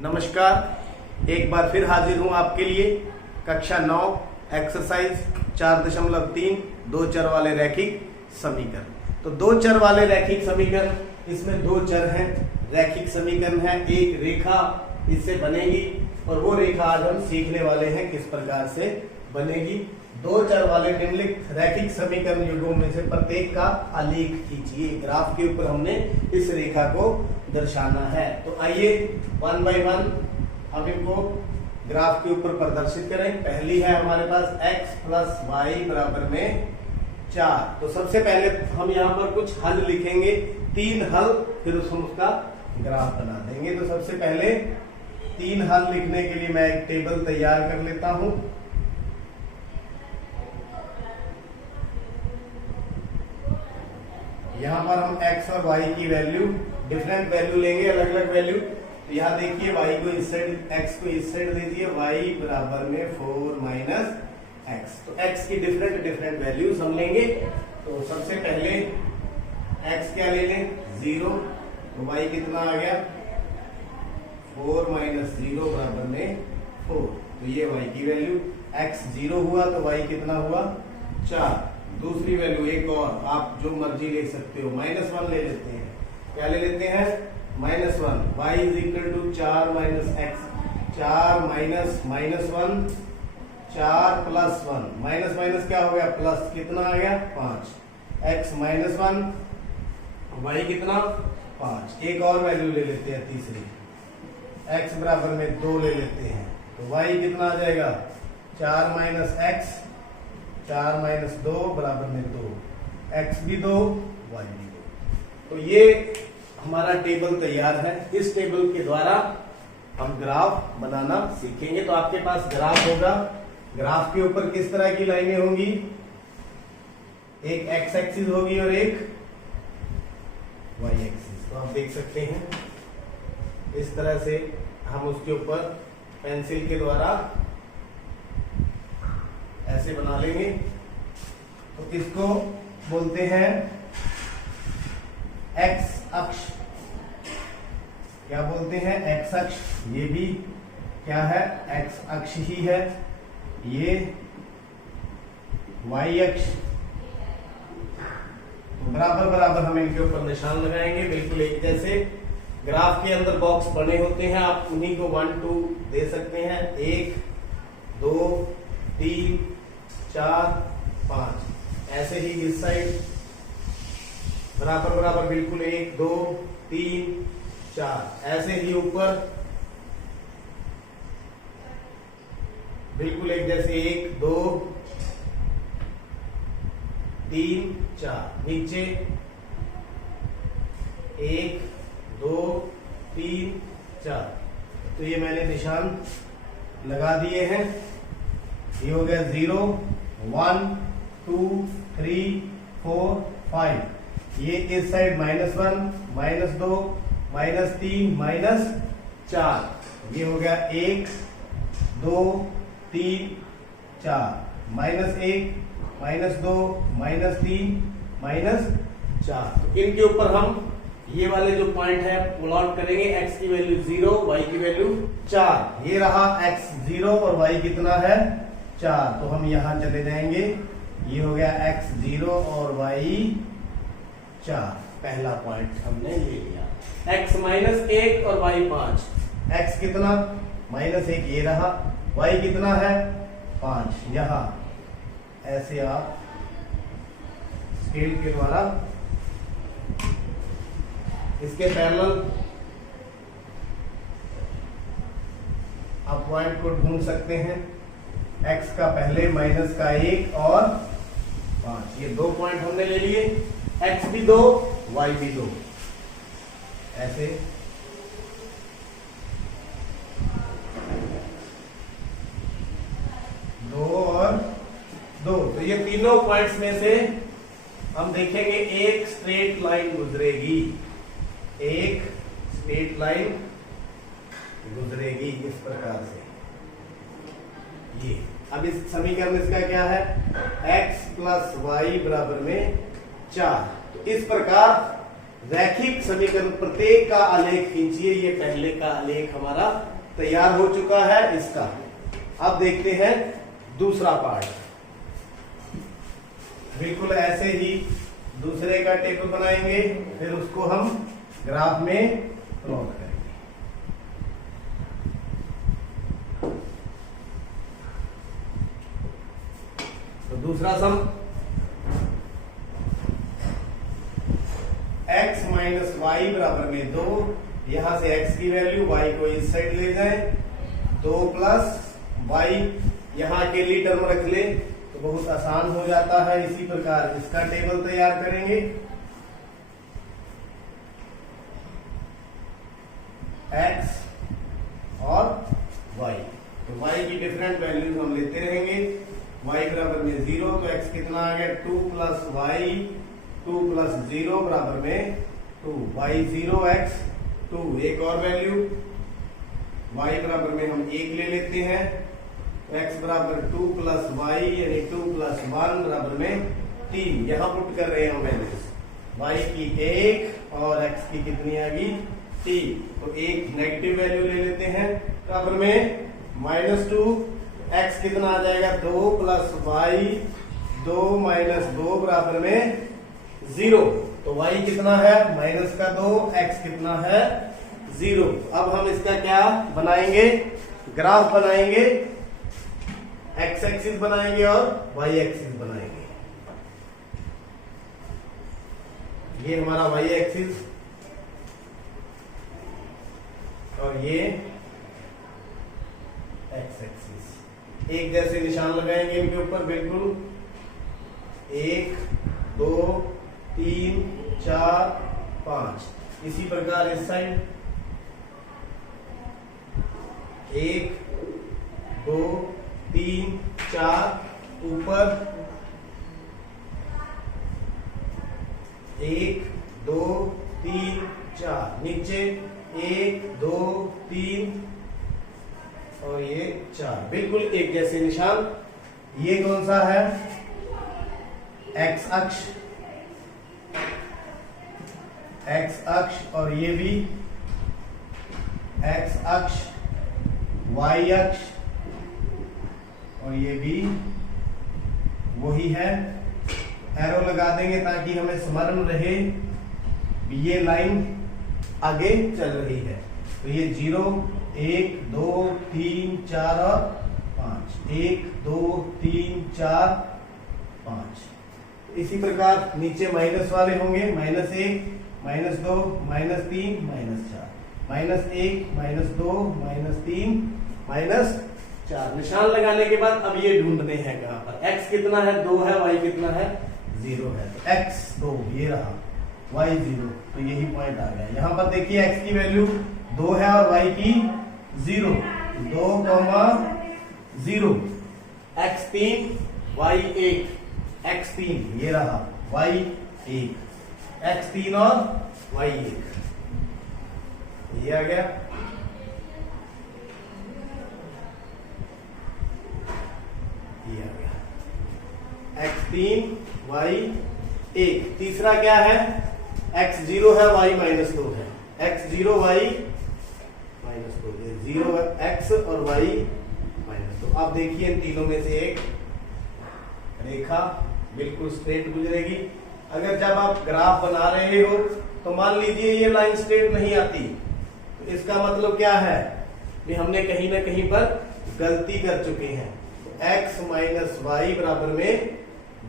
नमस्कार, एक बार फिर हाजिर हूं आपके लिए कक्षा 9 एक्सरसाइज 4.3 दो चर वाले रैखिक समीकरण। तो दो चर वाले रैखिक समीकरण, इसमें दो चर हैं, रैखिक समीकरण है, एक रेखा इससे बनेगी और वो रेखा आज हम सीखने वाले हैं किस प्रकार से बनेगी। दो चर वाले निम्नलिखित रैखिक समीकरण युग्मों में से प्रत्येक का आलेख खींचिए। ग्राफ के ऊपर हमने इस रेखा को दर्शाना है। तो आइए वन बाय वन हम इनको ग्राफ के ऊपर प्रदर्शित करें। पहली है हमारे पास x प्लस वाई बराबर में 4। तो सबसे पहले हम यहाँ पर कुछ हल लिखेंगे, 3 हल, फिर हम उसका ग्राफ बना देंगे। तो सबसे पहले 3 हल लिखने के लिए मैं एक टेबल तैयार कर लेता हूं। यहाँ पर हम x और y की वैल्यू डिफरेंट वैल्यू लेंगे, अलग अलग वैल्यू। तो यहाँ देखिए y को इस साइड, x को इस साइड दे दिए, y बराबर में 4 माइनस x। तो x की डिफरेंट वैल्यूज हम लेंगे। तो सबसे पहले x क्या ले लें, 0। तो y कितना आ गया, 4 माइनस 0 बराबर में 4। तो ये y की वैल्यू, x 0 हुआ तो y कितना हुआ, 4। दूसरी वैल्यू एक और आप जो मर्जी ले सकते हो, -1 ले लेते हैं। क्या ले लेते हैं, -1। y is equal to 4 minus x, 4 minus -1, 4 plus 1, minus minus क्या हो गया, प्लस, कितना आ गया, 5। x -1, y कितना, 5। एक और वैल्यू ले लेते हैं तीसरी, x बराबर में 2 ले लेते हैं। तो y कितना आ जाएगा, 4 माइनस x, 4 माइनस 2 बराबर में 2, x भी 2, y भी 2। तो ये हमारा टेबल तैयार है। इस टेबल के द्वारा हम ग्राफ बनाना सीखेंगे। तो आपके पास ग्राफ होगा, ग्राफ के ऊपर किस तरह की लाइनें होंगी, एक x एक्सिस होगी और एक y एक्सिस। तो आप देख सकते हैं इस तरह से हम उसके ऊपर पेंसिल के द्वारा ऐसे बना लेंगे। तो इसको बोलते हैं x अक्ष। क्या बोलते हैं, x अक्ष। ये भी क्या है, x अक्ष ही है। ये y अक्ष। बराबर बराबर हम इनके ऊपर निशान लगाएंगे, बिल्कुल एक जैसे। ग्राफ के अंदर बॉक्स बने होते हैं, आप उन्हीं को 1 2 दे सकते हैं। 1 2 3 4 5, ऐसे ही इस साइड बराबर बराबर बिल्कुल 1 2 3 4, ऐसे ही ऊपर बिल्कुल एक जैसे 1 2 3 4, नीचे 1 2 3 4। तो ये मैंने निशान लगा दिए हैं। ये हो गया 0 1 2 3 4 5। ये इस साइड -1 -2 -3 -4। ये हो गया 1 2 3 4, -1 -2 -3 -4। इनके ऊपर हम ये वाले जो पॉइंट है प्लॉट करेंगे। x की वैल्यू 0, y की वैल्यू 4। ये रहा x 0 और y कितना है, 4। तो हम यहां चले जाएंगे। ये हो गया x 0 और y 4। पहला पॉइंट हमने ले लिया। x -1 और y 5। x कितना, -1, ये रहा। y कितना है, 5। यहां ऐसे आप स्केल के द्वारा इसके पैरेलल आप पॉइंट को ढूंढ सकते हैं। x का पहले माइनस का 1 और 5, ये 2 पॉइंट हमने ले लिए। x भी 2, y भी 2, ऐसे। दो और 2। तो ये तीनों पॉइंट्स में से हम देखेंगे एक स्ट्रेट लाइन गुजरेगी, एक स्ट्रेट लाइन गुजरेगी इस प्रकार से। ये अब इस समीकरण इसका क्या है, x प्लस वाई बराबर में 4। तो इस प्रकार रैखिक समीकरण प्रत्येक का आलेख खींचिए। ये पहले का आलेख हमारा तैयार हो चुका है इसका। अब देखते हैं दूसरा पार्ट। बिल्कुल ऐसे ही दूसरे का टेबल बनाएंगे, फिर उसको हम ग्राफ में प्लॉट करेंगे। तो दूसरा सम x माइनस वाई बराबर में 2, यहां से x की वैल्यू y को इस साइड ले जाए, 2 प्लस y यहां अकेली टर्म रख ले तो बहुत आसान हो जाता है। इसी प्रकार इसका टेबल तैयार करेंगे। x और y, तो y की डिफरेंट वैल्यूज हम लेते रहेंगे। y बराबर में 0, तो x कितना आ गया 2 प्लस y, 2 प्लस 0 बराबर में 2, y 0 x 2। एक और वैल्यू y बराबर में हम 1 ले लेते हैं, तो x बराबर 2 प्लस y यानी 2 प्लस 1 बराबर में 3। यहां पुट कर रहे हैं हम वैल्यूज, y की 1 और x की कितनी आ गई 3, तो एक नेगेटिव वैल्यू ले लेते हैं बराबर में -2, x कितना आ जाएगा 2 प्लस y 2 माइनस 2 बराबर में 0, तो y कितना है माइनस का 2, x कितना है 0। अब हम इसका क्या बनाएंगे, ग्राफ बनाएंगे, x एक्सिस बनाएंगे और y एक्सिस बनाएंगे। ये हमारा y एक्सिस और ये x एक्सिस। एक जैसे निशान लगाएंगे इनके ऊपर, बिल्कुल 1 2 3 4 5। इसी प्रकार इस साइड 1 2 3 4 ऊपर, 1 2 3 4 नीचे, 1 2 3 और ये 4, बिल्कुल एक जैसे निशान। ये कौन सा है x अक्ष, x अक्ष, और ये भी x अक्ष, y अक्ष, और ये भी वही है। एरो लगा देंगे ताकि हमें स्मरण रहे ये लाइन आगे चल रही है। तो ये 0 1 2 3 4 और 5, 1 2 3 4 5। इसी प्रकार नीचे माइनस वाले होंगे, -1 -2 -3 -4, -1 -2 -3 -4। निशान लगाने के बाद अब ये ढूंढने हैं कहां पर, x कितना है 2 है, y कितना है 0 है। तो x 2 ये रहा, y 0, तो यही पॉइंट आ गया। यहां पर देखिए x की वैल्यू 2 है और y की 0, 2, 0, x 3 y 1, x 3 ये रहा, y 1, x 3 और y 1, ये आ गया। ये आ गया x 3 y 1। तीसरा क्या है, x 0 है y -2 है, x 0 y -2, ये 0 x और y -2। अब देखिए इन तीनों में से एक रेखा बिल्कुल स्ट्रेट गुजरेगी। अगर जब आप ग्राफ बना रहे हो तो मान लीजिए ये लाइन स्ट्रेट नहीं आती, तो इसका मतलब क्या है कि हमने कहीं ना कहीं पर गलती कर चुके हैं। तो x माइनस वाई बराबर में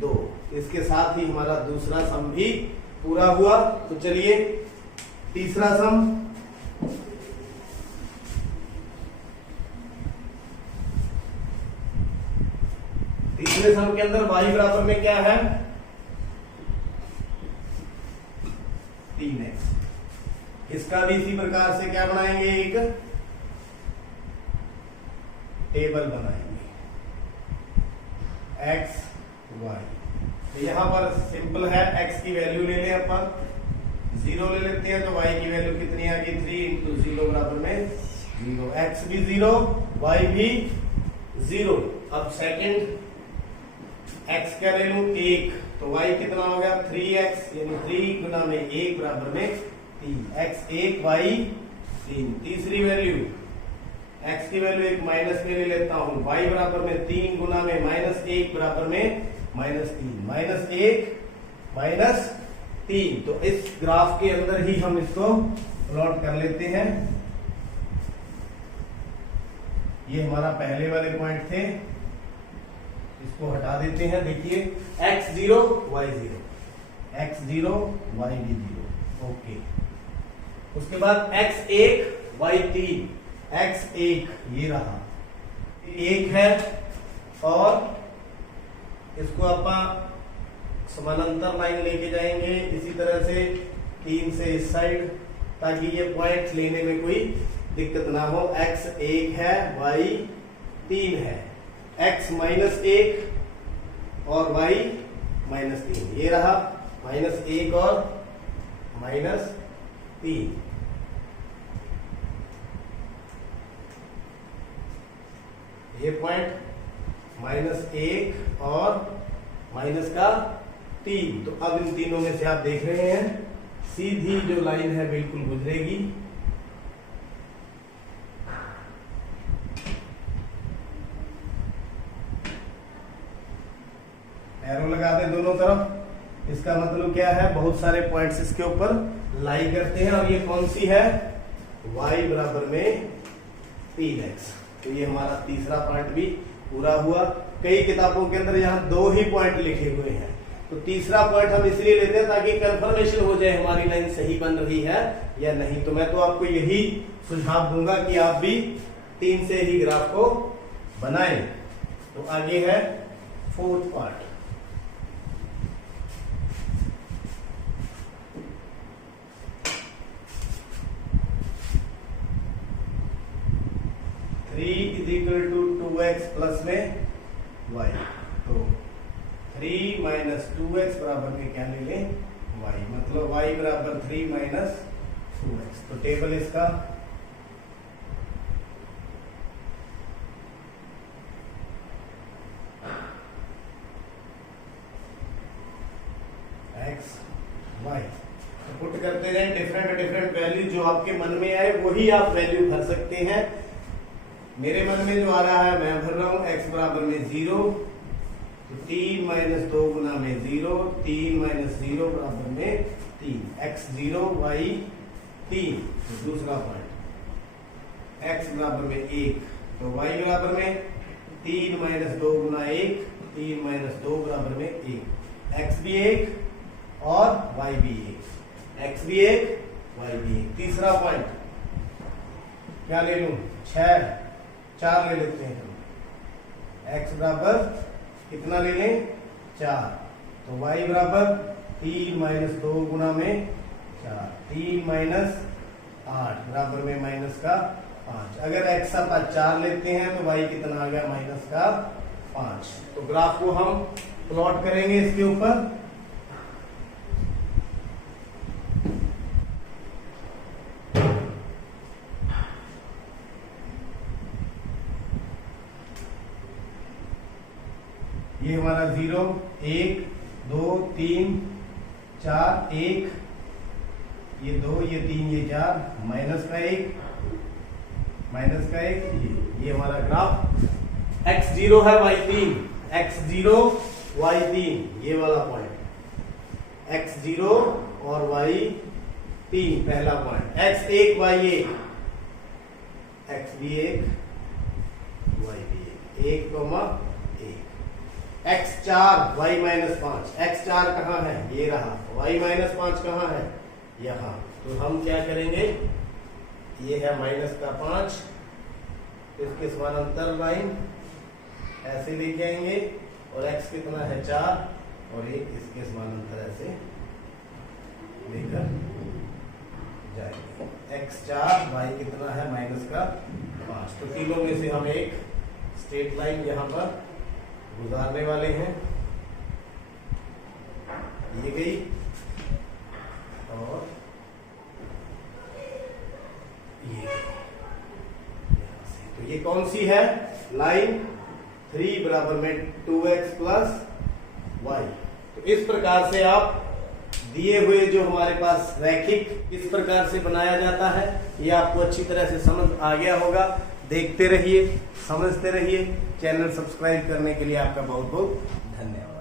2। इसके साथ ही हमारा दूसरा सम भी पूरा हुआ। तो चलिए तीसरा सम, तीसरे सम के अंदर y बराबर में क्या है 3x। इसका भी इसी प्रकार से क्या बनाएंगे, एक टेबल बनाएंगे x y। तो यहां पर सिंपल है, x की वैल्यू ले लें अपन 0 ले लेते हैं, तो y की वैल्यू कितनी आ गई 3 × 0 बराबर में 0। x भी 0 y भी 0। अब सेकंड x क्या ले लूं 1, तो y कितना हो गया 3x, यानी 3 गुना में 1 बराबर में 3, x 1 y 3। तीसरी वैल्यू x की वैल्यू एक माइनस में ले लेता हूं, y बराबर में 3 गुना में -1 बराबर में -3, -1 -3। तो इस ग्राफ के अंदर ही हम इसको प्लॉट कर लेते हैं। ये हमारा पहले वाले पॉइंट थे, इसको हटा देते हैं। देखिए x0 y0, x0 y भी 0, ओके। उसके बाद x1 y3, x1 ये रहा 1 है, और इसको अपन समानांतर लाइन लेके जाएंगे इसी तरह से 3 से इस साइड, ताकि ये पॉइंट लेने में कोई दिक्कत ना हो। x1 है, y3 है, x -1 और y -3, ये रहा -1 और -3। ये पॉइंट -1 और -3। तो अब इन तीनों में से आप देख रहे हैं सीधी जो लाइन है बिल्कुल गुजरेगी। एरो लगा दें दोनों तरफ, इसका मतलब क्या है, बहुत सारे पॉइंट्स इसके ऊपर लाई करते हैं। और ये कौन सी है, y बराबर में 3x। तो ये हमारा तीसरा पॉइंट भी पूरा हुआ। कई किताबों के अंदर यहाँ 2 ही पॉइंट लिखे हुए हैं, तो तीसरा पॉइंट हम इसलिए लेते हैं ताकि कंफर्मेशन हो जाए हमारी लाइन सही बन रही है या नहीं। तो मैं तो आपको यही सुझाव दूंगा कि आप भी 3 से ही ग्राफ को बनाएं। तो आगे है 4th part. Is equal to 2x plus में y। तो 3 - 2x बराबर में क्या ले लें, y। मतलब y बराबर 3 - 2x। तो टेबल इसका x y पुट करते जाएं, डिफरेंट वैल्यू जो आपके मन में आए वही आप वैल्यू भर सकते हैं। मेरे मन में जो आ रहा है मैं भर रहा हूं, x बराबर में 0, तो 3 - 2 गुना में 0, 3 - 0 बराबर में 3, x0 y3। तो दूसरा पॉइंट x बराबर में 1, तो y बराबर में 3 - 2 गुना 1, 3 - 2 बराबर में 1, x भी 1 और y भी 1, x भी 1 y भी 1। तीसरा पॉइंट क्या ले लूं, 4 ले लेते हैं हम। x बराबर कितना ले लें, 4। तो y बराबर 3 - 2 गुना में 4, 3 - 8 बराबर में -5। अगर x का 4 लेते हैं तो y कितना आ गया, -5। तो ग्राफ को हम प्लॉट करेंगे इसके ऊपर। ये हमारा 0 1 2 3 4 1, ये 2 ये 3 ये 4, -1 ये हमारा ग्राफ x0 है y3, x0 y3 ये वाला पॉइंट, x0 और y3 पहला पॉइंट, x1 y1, x भी 1 y भी 1, 1, x4 y -5, x4 कहाँ है, ये रहा, y -5 कहाँ है, यहाँ। तो हम क्या करेंगे, ये है -5, इसके समानांतर लाइन ऐसे लेके आएंगे, और x कितना है 4, और एक इसके समानांतर ऐसे लेकर जाएंगे। x4 y कितना है -5। तो तीनों में से हम एक स्ट्रेट लाइन यहाँ पर गुजारने वाले हैं। ये गई, और ये तो ये कौन सी है लाइन, 3 बराबर में 2x प्लस y। तो इस प्रकार से आप दिए हुए जो हमारे पास रैखिक इस प्रकार से बनाया जाता है, ये आपको अच्छी तरह से समझ आ गया होगा। देखते रहिए, समझते रहिए। चैनल सब्सक्राइब करने के लिए आपका बहुत बहुत धन्यवाद।